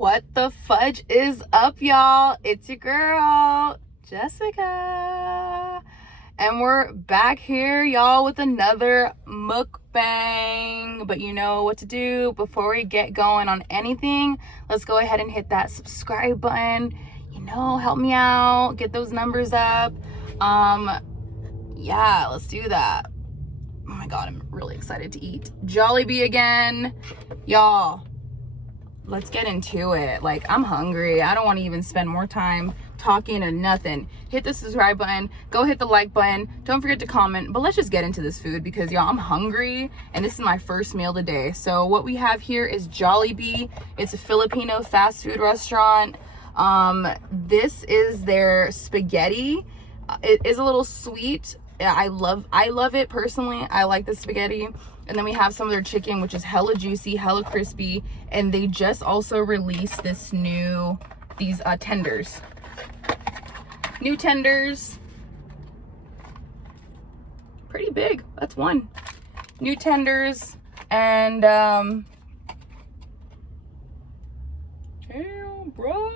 What the fudge is up, y'all? It's your girl, Jessica. And we're back here, y'all, with another mukbang. But you know what to do. Before we get going on anything, let's go ahead and hit that subscribe button. You know, help me out. Get those numbers up. Yeah, let's do that. Oh my God, I'm really excited to eat Jollibee again. Y'all, let's get into it. Like, I'm hungry. I don't want to even spend more time talking or nothing. Hit the subscribe button. Go hit the like button. Don't forget to comment. But let's just get into this food because, y'all, I'm hungry. And this is my first meal today. So what we have here is Jollibee. It's a Filipino fast food restaurant. This is their spaghetti. It is a little sweet. I love it personally. I like the spaghetti. And then we have some of their chicken, which is hella juicy, hella crispy. And they just also released these tenders. New tenders. Pretty big. That's one. New tenders. And, damn, bro.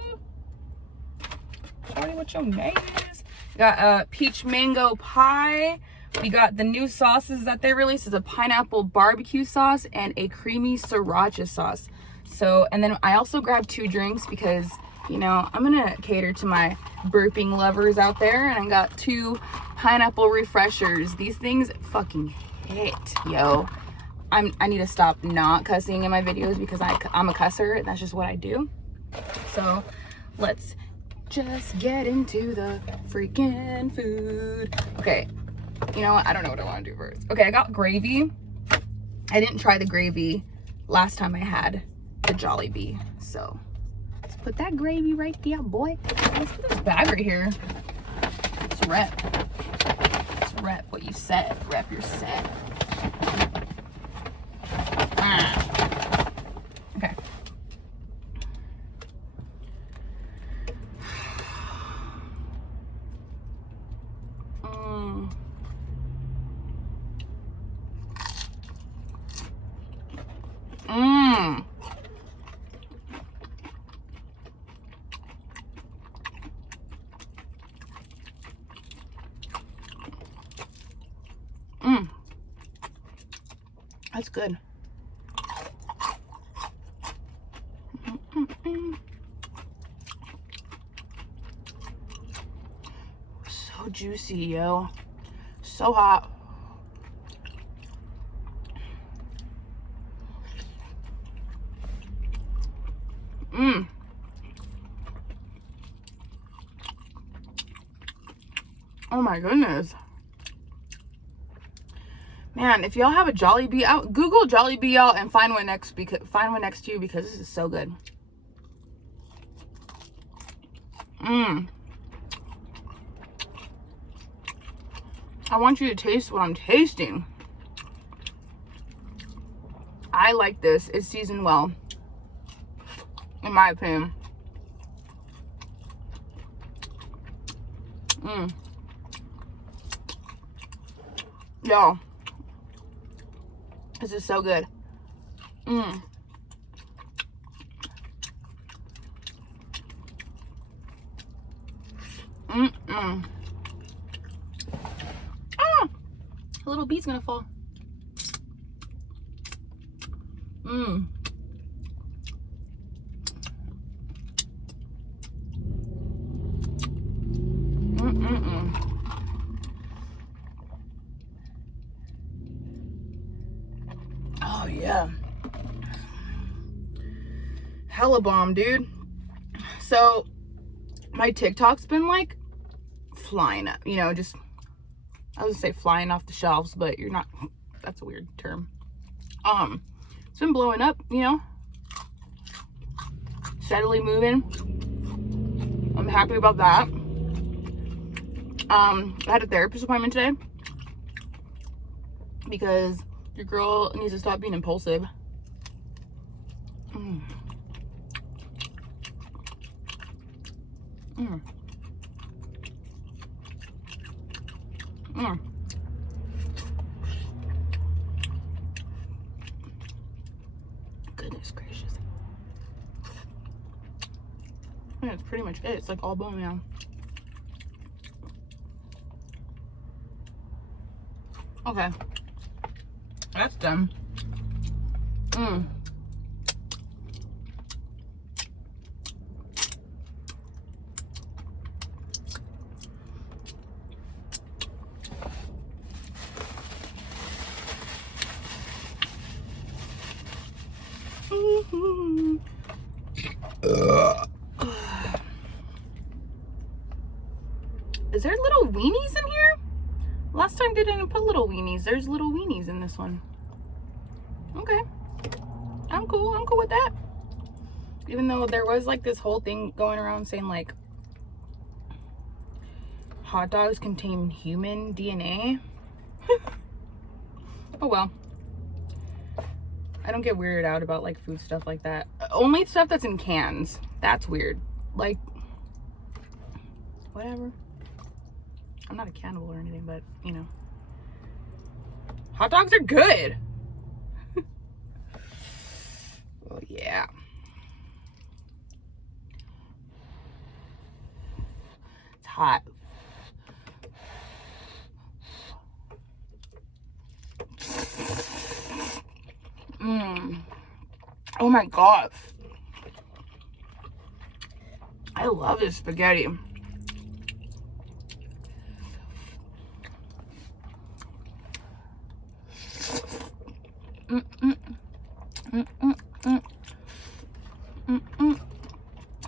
Show me what your name is. We got peach mango pie. We got the new sauces that they released. Is a pineapple barbecue sauce and a creamy sriracha sauce. So, and then I also grabbed 2 drinks because, you know, I'm gonna cater to my burping lovers out there. And I got 2 pineapple refreshers. These things fucking hit, yo. I need to stop not cussing in my videos because I'm a cusser and that's just what I do. So let's just get into the freaking food. Okay, you know what? I don't know what I want to do first. Okay, I got gravy. I didn't try the gravy last time I had the Jollibee. So let's put that gravy right there, boy. Let's put this bag right here. Let's rep. Let's rep what you said. Rep your set. Okay. That's good. So juicy, yo. So hot. Oh my goodness. Man, if y'all have a Jollibee out, Google Jollibee out and find one next to you because this is so good. I want you to taste what I'm tasting. I like this. It's seasoned well, in my opinion. Y'all, this is so good. Ah, a little beet's gonna fall. Oh yeah, hella bomb, dude. So my TikTok's been like flying up, you know, just, I would say flying off the shelves, but you're not, that's a weird term. It's been blowing up, you know, steadily moving. I'm happy about that. I had a therapist appointment today because your girl needs to stop being impulsive. Goodness gracious. think that's pretty much it. It's like all bone now. Okay. That's done. Is there little weenies in here? Last time they didn't put little weenies. There's little weenies in this one. Okay. I'm cool. I'm cool with that. Even though there was like this whole thing going around saying like hot dogs contain human DNA. Oh well. I don't get weirded out about like food stuff like that. Only stuff that's in cans. That's weird. Like, whatever. I'm not a cannibal or anything, but you know. Hot dogs are good. Oh yeah. It's hot. Oh my god. I love this spaghetti.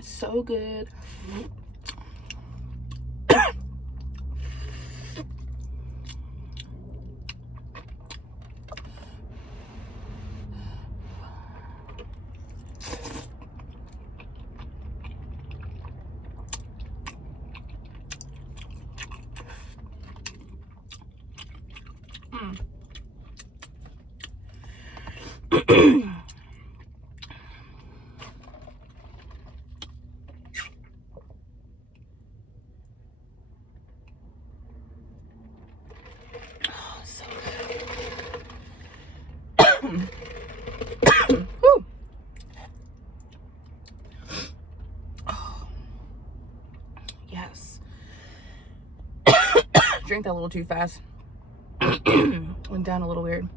So good. Yes. Drank that a little too fast. Went down a little weird.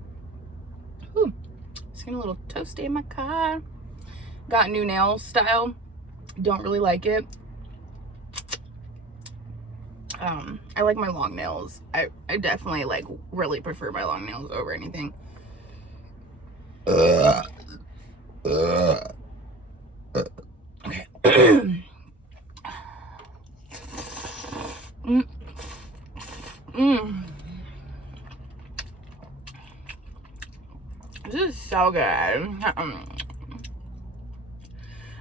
Whew. It's getting a little toasty in my car. Got new nail style. Don't really like it. I like my long nails. I definitely like really prefer my long nails over anything. Okay. This is so good.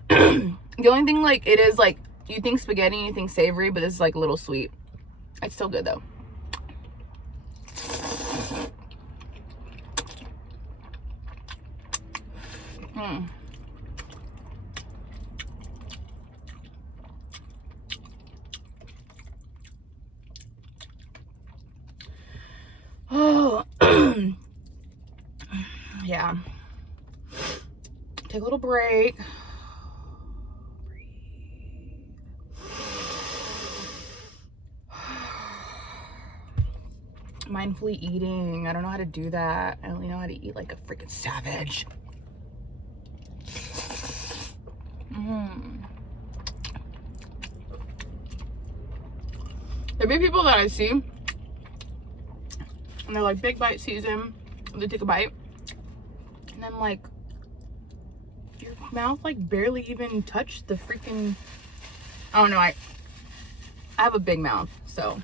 The only thing, like, it is like you think spaghetti and you think savory, but this is like a little sweet. It's still good though. Oh, yeah. Take a little break. Mindfully eating. I don't know how to do that. I only know how to eat like a freaking savage. There be people that I see and they're like, big bite season, and they take a bite and then like your mouth like barely even touched the freaking, I don't know, I have a big mouth, so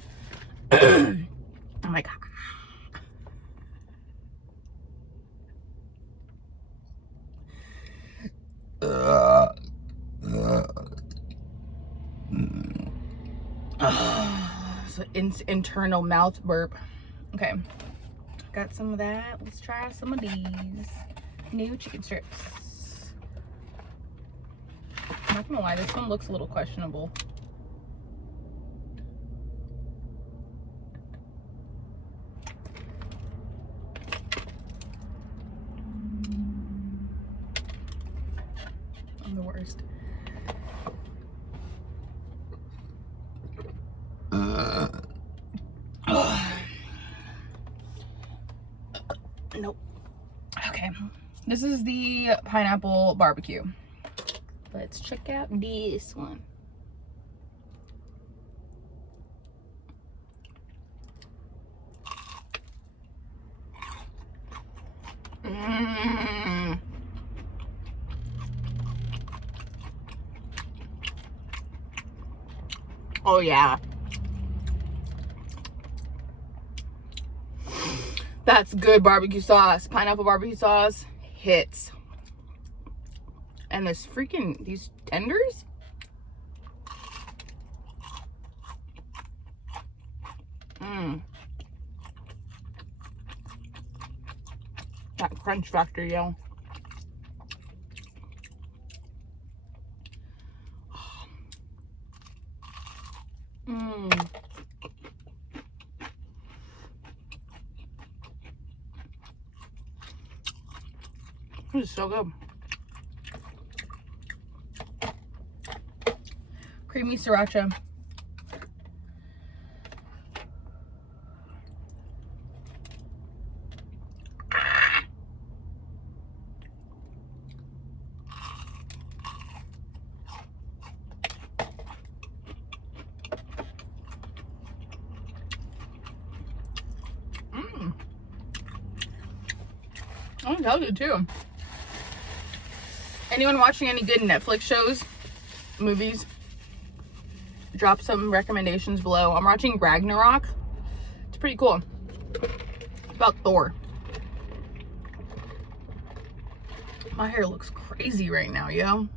I'm like so internal mouth burp. Okay, got some of that. Let's try some of these new chicken strips. I'm not gonna lie, this one looks a little questionable. I'm the worst. This is the pineapple barbecue. Let's check out this one. Oh yeah. That's good barbecue sauce. Pineapple barbecue sauce hits. And these tenders. That crunch factor, yo. This is so good. Creamy sriracha. I'll tell you too. Anyone watching any good Netflix shows, movies? Drop some recommendations below. I'm watching Ragnarok. It's pretty cool. It's about Thor. My hair looks crazy right now, yo.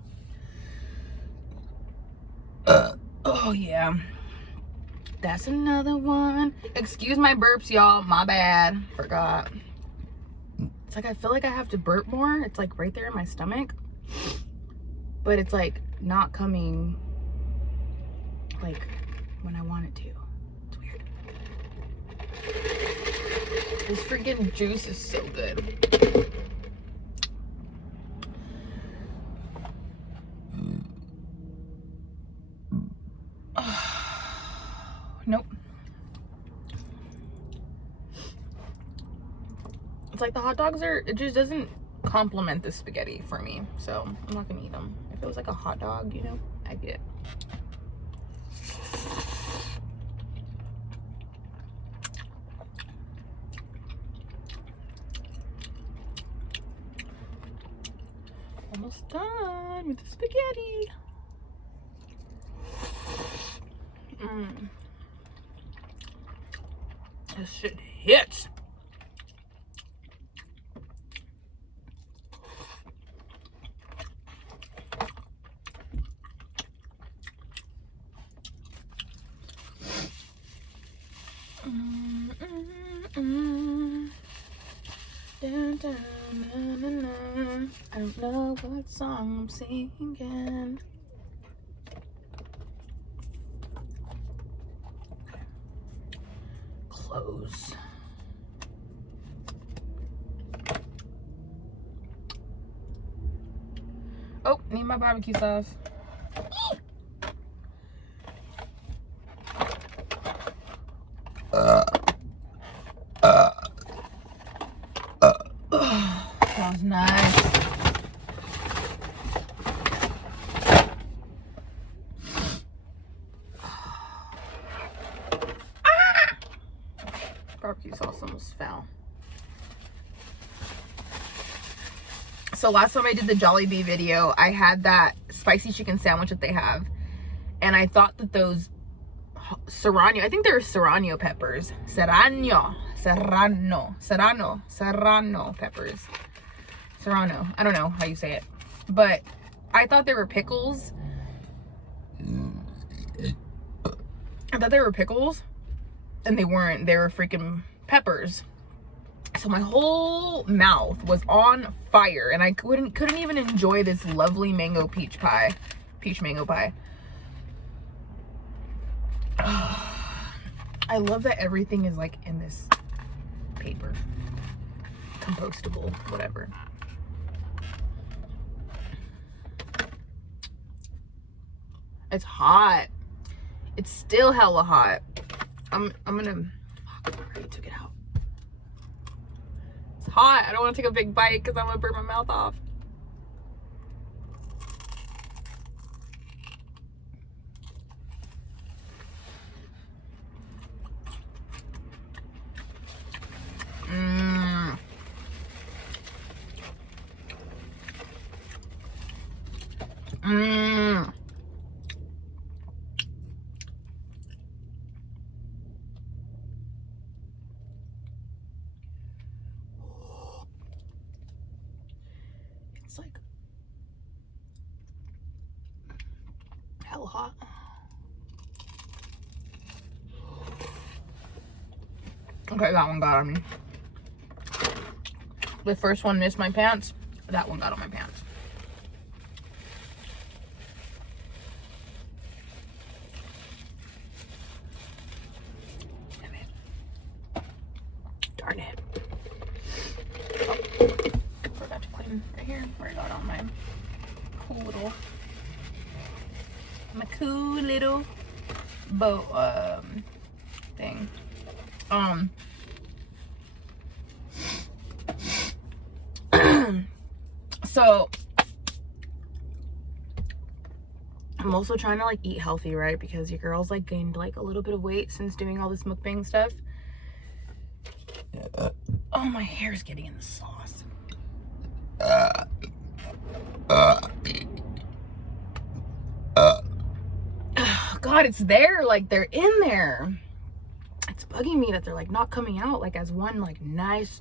Oh yeah. That's another one. Excuse my burps, y'all. My bad. Forgot. It's like I feel like I have to burp more. It's like right there in my stomach. But it's like not coming like when I want it to. It's weird. This freaking juice is so good. Nope. It's like the hot dogs it just doesn't complement the spaghetti for me, so I'm not gonna eat them. If it was like a hot dog, you know, I'd get it. Almost done with the spaghetti. This shit hits. I don't know what song I'm singing. Close. Oh, need my barbecue sauce. That was nice. Barbecue sauce almost fell. So last time I did the Jollibee video, I had that spicy chicken sandwich that they have, and I thought that those serrano, I think they're serrano peppers, serrano peppers, serrano, I don't know how you say it, but I thought they were pickles. And they weren't. They were freaking peppers. So my whole mouth was on fire, and I couldn't even enjoy this lovely peach mango pie. I love that everything is like in this paper, compostable, whatever. It's hot. It's still hella hot. I'm gonna, I already took it out. It's hot. I don't want to take a big bite because I'm gonna burn my mouth off. It's like hell hot. Okay, that one got on me. The first one missed my pants. That one got on my pants. Damn it. Darn it. Oh, forgot to clean right here where I got on my cool little bow thing. So I'm also trying to like eat healthy, right? Because your girl's like gained like a little bit of weight since doing all this mukbang stuff. Oh, my hair's getting in the sauce. God, it's there. Like, they're in there. It's bugging me that they're like not coming out like as one like nice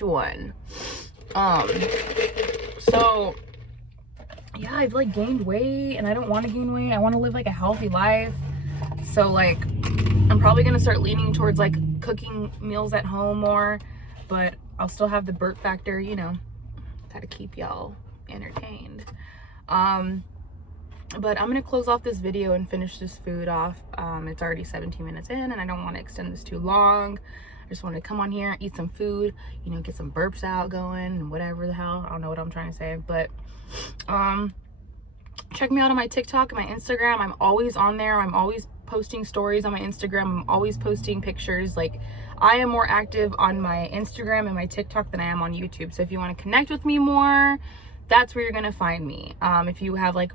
one. So yeah, I've like gained weight and I don't want to gain weight. I want to live like a healthy life. So like I'm probably gonna start leaning towards like cooking meals at home more, but I'll still have the burp factor, you know, gotta keep y'all entertained. But I'm gonna close off this video and finish this food off. It's already 17 minutes in and I don't want to extend this too long. I just wanted to come on here, eat some food, you know, get some burps out going and whatever the hell. I don't know what I'm trying to say, but check me out on my TikTok and my Instagram. I'm always on there. I'm always posting stories on my Instagram. I'm always posting pictures. Like, I am more active on my Instagram and my TikTok than I am on YouTube. So if you want to connect with me more, that's where you're gonna find me. If you have like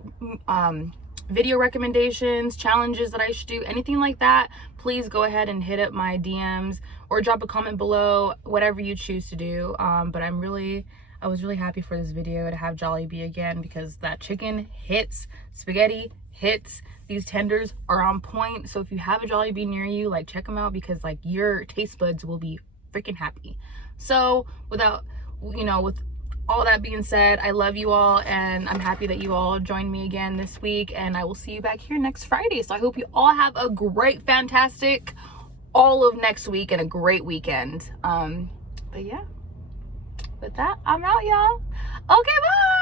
video recommendations, challenges that I should do, anything like that, please go ahead and hit up my DMs or drop a comment below, whatever you choose to do. But I was really happy for this video to have Jollibee again, because that chicken hits, spaghetti hits, these tenders are on point. So if you have a Jollibee near you, like, check them out, because like your taste buds will be freaking happy. So with all that being said, I love you all and I'm happy that you all joined me again this week, and I will see you back here next Friday. So I hope you all have a great, fantastic all of next week and a great weekend. But yeah, with that, I'm out, y'all. Okay, bye.